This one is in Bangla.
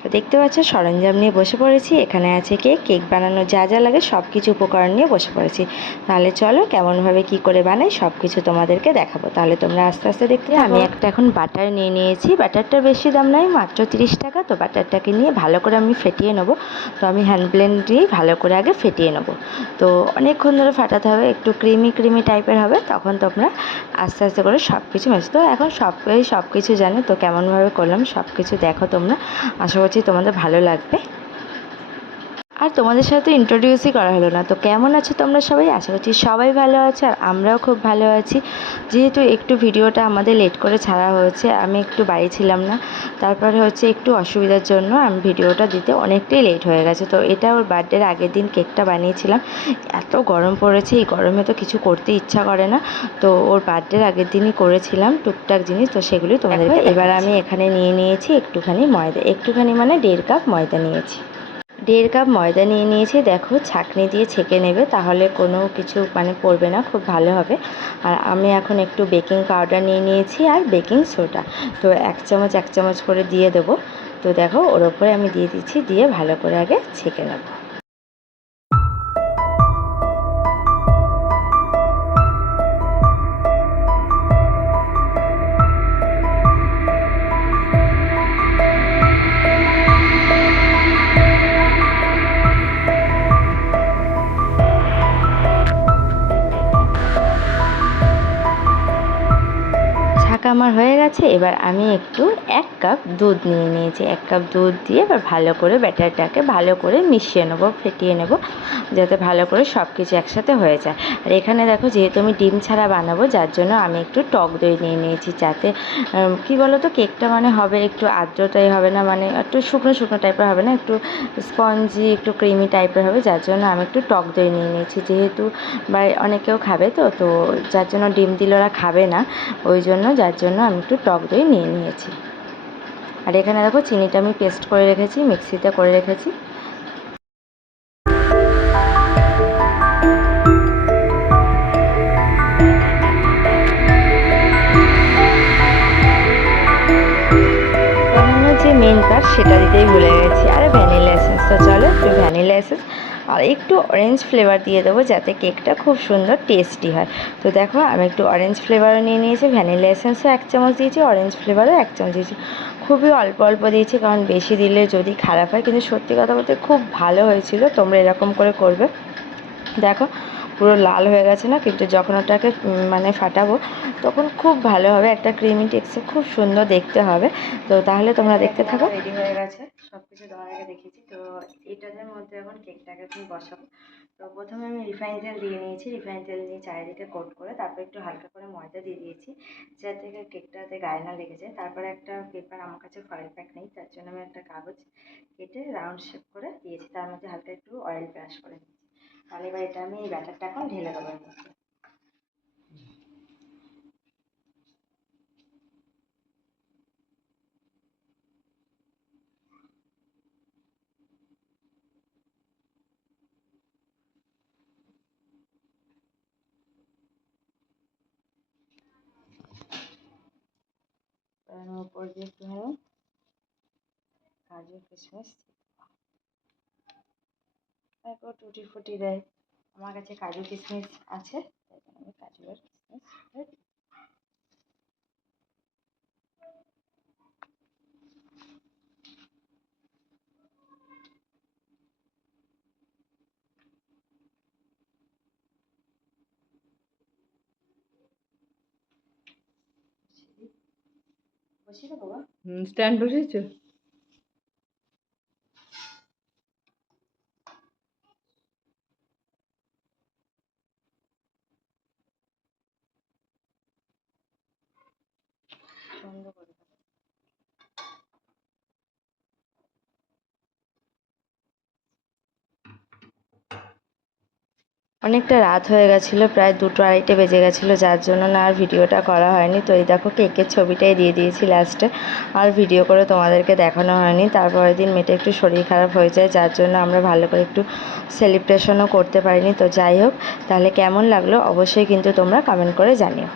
তো দেখতে পাচ্ছ, সরঞ্জাম নিয়ে বসে পড়েছি। এখানে আছে কেক কেক বানানোর যা যা লাগে সব কিছু উপকরণ নিয়ে বসে পড়েছি। তাহলে চলো কেমনভাবে কি করে বানাই সব কিছু তোমাদেরকে দেখাবো। তাহলে তোমরা আস্তে আস্তে দেখতে আমি একটা এখন বাটার নিয়ে নিয়েছি। বাটারটা বেশি দাম নয় মাত্র তিরিশ টাকা। তো বাটারটাকে নিয়ে ভালো করে আমি ফেটিয়ে নেব। তো আমি হ্যান্ড ব্লেন্ড দিয়ে ভালো করে আগে ফেটিয়ে নেব। তো অনেকক্ষণ ধরে ফাটাতে হবে, একটু ক্রিমি ক্রিমি টাইপের হবে। তখন তোমরা আস্তে আস্তে করে সব কিছু মেশো তো এখন সবাই সব কিছু জানে, তো কেমনভাবে করলাম সব কিছু দেখো তোমরা। আশা করছি তোমাদের ভালো লাগবে। আর তোমাদের সাথে ইন্ট্রোডিউসই করা হলো না। তো কেমন আছো তোমরা সবাই? আশা করছি সবাই ভালো আছে আর আমরাও খুব ভালো আছি। যেহেতু একটু ভিডিওটা আমাদের লেট করে ছাড়া হয়েছে আমি একটু বাড়ি ছিলাম না। তারপরে হচ্ছে একটু অসুবিধার জন্য আমি ভিডিওটা দিতে অনেকটাই লেট হয়ে গেছে। তো এটা ওর বার্থডের আগের দিন কেকটা বানিয়েছিলাম। এত গরম পড়েছে এই গরমে তো কিছু করতে ইচ্ছা করে না। তো ওর বার্থডের আগের দিনই করেছিলাম টুকটাক জিনিস তো সেগুলি তোমাদেরকে এবার আমি এখানে নিয়ে নিয়েছি একটুখানি ময়দা একটুখানি মানে দেড় কাপ ময়দা নিয়েছি। দেড় কাপ ময়দা নিয়ে নিয়েছি, দেখো ছাঁকনি দিয়ে ছেঁকে নেবে, তাহলে কোনো কিছু মানে পড়বে না, খুব ভালো হবে। আর আমি এখন একটু বেকিং পাউডার নিয়ে নিয়েছি আর বেকিং সোডা। তো এক চামচ এক চামচ করে দিয়ে দেবো। তো দেখো ওর ওপরে আমি দিয়ে দিচ্ছি, দিয়ে ভালো করে আগে ছেঁকে নেব। ছাকা আমার হয়ে গেছে, এবার আমি একটু এক কাপ দুধ নিয়ে নিয়েছি। এক কাপ দুধ দিয়ে এবার ভালো করে ব্যাটারটাকে ভালো করে মিশিয়ে নেব, ফেটিয়ে নেব, যাতে ভালো করে সব কিছু একসাথে হয়ে যায়। আর এখানে দেখো, যেহেতু আমি ডিম ছাড়া বানাবো, যার জন্য আমি একটু টক দই নিয়ে নিয়েছি, যাতে কি বলো তো কেকটা মানে হবে একটু আর্দ্রতাই হবে না মানে একটু শুকনো শুকনো টাইপের হবে না, একটু স্পঞ্জি, একটু ক্রিমি টাইপের হবে, যার জন্য আমি একটু টক দই নিয়ে নিয়েছি। যেহেতু বা অনেকেও খাবে তো তো যার জন্য ডিম দিলে ওরা খাবে না, ওই জন্য যার জন্য আমি একটু টক দই নিয়ে নিয়েছি। আর এখানে দেখো চিনিটা আমি পেস্ট করে রেখেছি, মিক্সিতে করে রেখেছি। মেন সেটা দিতেই ভুলে গেছি। আর ভ্যানিলা এসেন্স তো চলো একটু ভ্যানিলা এসেন্স আর একটু অরেঞ্জ ফ্লেভার দিয়ে দেবো যাতে কেকটা খুব সুন্দর টেস্টি হয়। তো দেখো, আমি একটু অরেঞ্জ ফ্লেভারও নিয়ে নিয়েছি ভ্যানিলা এসেন্সও এক চামচ দিয়েছি অরেঞ্জ ফ্লেভারও এক চামচ দিয়েছি। খুবই অল্প অল্প দিয়েছি, কারণ বেশি দিলে যদি খারাপ হয়, কিন্তু সত্যি কথা বলতে খুব ভালো হয়েছিল, তোমরা এরকম করে করবে। দেখো পুরো লাল হয়ে গেছে না, কিন্তু যখন ওটাকে মানে ফাটাবো, তখন খুব ভালো হবে। একটা ক্রিমি টেক্সচার খুব সুন্দর দেখতে হবে। তো তাহলে তোমরা দেখতে থাকো। রেডি হয়ে গেছে। সব কিছু আগে দেখিয়েছি তো এটাদের মধ্যে এখন কেকটাকে তুমি বসাবো। তো প্রথমে আমি রিফাইন তেল দিয়ে নিয়েছি। রিফাইন তেল দিয়ে চারিদিকে কোট করে তারপর একটু হালকা করে ময়দা দিয়ে দিয়েছি, যাতে কেকটাতে গায়ে না লেগে যায়। তারপরে একটা পেপার আমার কাছে ফয়েল প্যাক নেই, তার জন্য আমি একটা কাগজ কেটে রাউন্ড শেপ করে দিয়েছি। তার মধ্যে হালকা একটু অয়েল ব্রাশ করে নিয়েছি। তাহলে এবার এটা আমি এই ব্যাটারটা এখন ঢেলে দেবো উপর দিয়ে একটুখানি কাজু কিশমিশ তারপর টুটি ফুটি দেয়। আমার কাছে কাজু কিশমিশ আছে, তাই জন্য কাজু আর বসিয়ে দেবো? স্ট্যান্ড বসেছো? অনেকটা রাত হয়ে গেছিল, প্রায় দুটো আড়াইটে বেজে গেছিল, যার জন্য না আর ভিডিওটা করা হয়নি। তো এই দেখো কেকের ছবিটাই দিয়ে দিয়েছি লাস্টে আর ভিডিও করে তোমাদেরকে দেখানো হয়নি। তারপরের দিন মেয়েটা একটু শরীর খারাপ হয়ে যায়, যার জন্য আমরা ভালো করে একটু সেলিব্রেশনও করতে পারিনি। তো যাই হোক, তাহলে কেমন লাগল অবশ্যই কিন্তু তোমরা কমেন্ট করে জানিও।